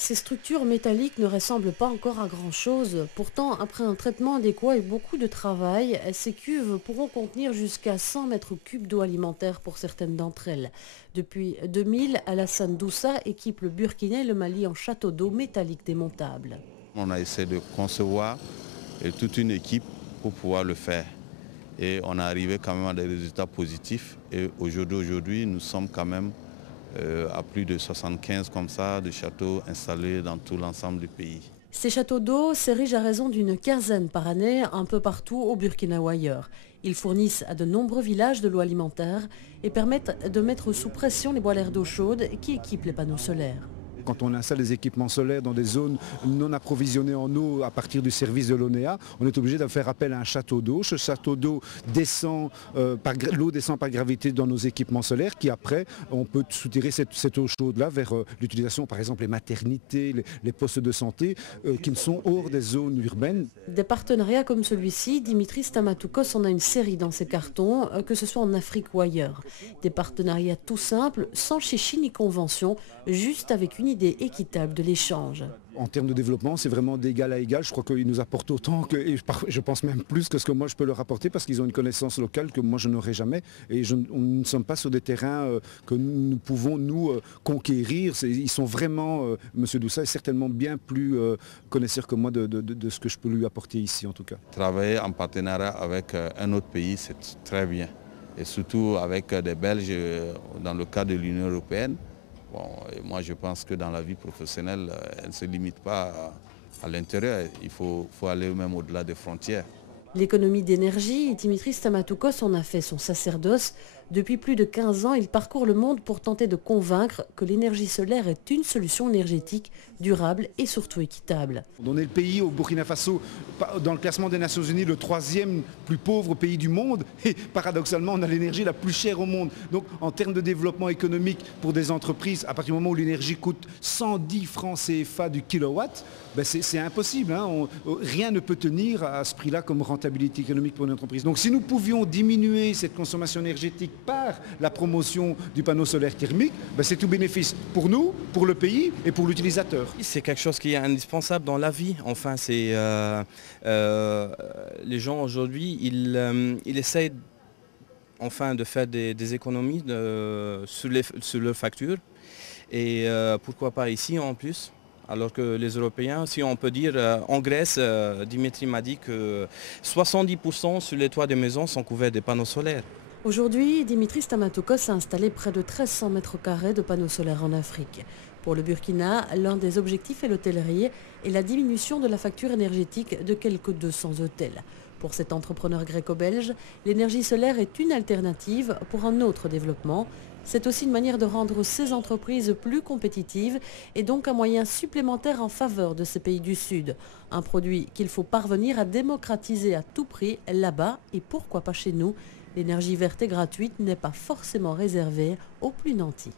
Ces structures métalliques ne ressemblent pas encore à grand-chose. Pourtant, après un traitement adéquat et beaucoup de travail, ces cuves pourront contenir jusqu'à 100 mètres cubes d'eau alimentaire pour certaines d'entre elles. Depuis 2000, Alassane Doussa équipe le Burkina et le Mali en châteaux d'eau métalliques démontables. On a essayé de concevoir toute une équipe pour pouvoir le faire. Et on est arrivé quand même à des résultats positifs. Et aujourd'hui, nous sommes quand même à plus de 75 comme ça de châteaux installés dans tout l'ensemble du pays. Ces châteaux d'eau s'érigent à raison d'une quinzaine par année, un peu partout au Burkina ou ailleurs. Ils fournissent à de nombreux villages de l'eau alimentaire et permettent de mettre sous pression les boileurs d'eau chaude qui équipent les panneaux solaires. Quand on installe des équipements solaires dans des zones non approvisionnées en eau à partir du service de l'ONEA, on est obligé de faire appel à un château d'eau. Ce château d'eau descend, l'eau descend par gravité dans nos équipements solaires qui après, on peut soutirer cette eau chaude-là vers l'utilisation, par exemple, les maternités, les postes de santé qui ne sont hors des zones urbaines. Des partenariats comme celui-ci, Dimitri Stamatoukos en a une série dans ses cartons, que ce soit en Afrique ou ailleurs. Des partenariats tout simples, sans chichi ni convention, juste avec une idée équitable de l'échange. En termes de développement, c'est vraiment d'égal à égal. Je crois qu'ils nous apportent autant, et je pense même plus que ce que moi je peux leur apporter parce qu'ils ont une connaissance locale que moi je n'aurai jamais. Et nous ne sommes pas sur des terrains que nous pouvons nous conquérir. Ils sont vraiment, M. Doussa est certainement bien plus connaisseur que moi de ce que je peux lui apporter ici en tout cas. Travailler en partenariat avec un autre pays, c'est très bien. Et surtout avec des Belges dans le cadre de l'Union européenne. Bon, et moi je pense que dans la vie professionnelle, elle ne se limite pas à l'intérieur, il faut aller même au-delà des frontières. L'économie d'énergie, Dimitri Stamatoukos en a fait son sacerdoce. Depuis plus de 15 ans, il parcourt le monde pour tenter de convaincre que l'énergie solaire est une solution énergétique durable et surtout équitable. On est le pays au Burkina Faso, dans le classement des Nations Unies, le 3e plus pauvre pays du monde. Et paradoxalement, on a l'énergie la plus chère au monde. Donc en termes de développement économique pour des entreprises, à partir du moment où l'énergie coûte 110 francs CFA du kilowatt, ben c'est impossible. Rien ne peut tenir à ce prix-là comme rentabilité économique pour une entreprise. Donc si nous pouvions diminuer cette consommation énergétique par la promotion du panneau solaire thermique, ben c'est tout bénéfice pour nous, pour le pays et pour l'utilisateur. C'est quelque chose qui est indispensable dans la vie. Enfin, les gens aujourd'hui, ils essayent enfin de faire des économies sur leurs factures. Et pourquoi pas ici en plus? Alors que les Européens, si on peut dire, en Grèce, Dimitri m'a dit que 70% sur les toits des maisons sont couverts de panneaux solaires. Aujourd'hui, Dimitri Stamatoukos a installé près de 1300 mètres carrés de panneaux solaires en Afrique. Pour le Burkina, l'un des objectifs est l'hôtellerie et la diminution de la facture énergétique de quelques 200 hôtels. Pour cet entrepreneur gréco-belge, l'énergie solaire est une alternative pour un autre développement. C'est aussi une manière de rendre ces entreprises plus compétitives et donc un moyen supplémentaire en faveur de ces pays du Sud. Un produit qu'il faut parvenir à démocratiser à tout prix là-bas et pourquoi pas chez nous. L'énergie verte et gratuite n'est pas forcément réservée aux plus nantis.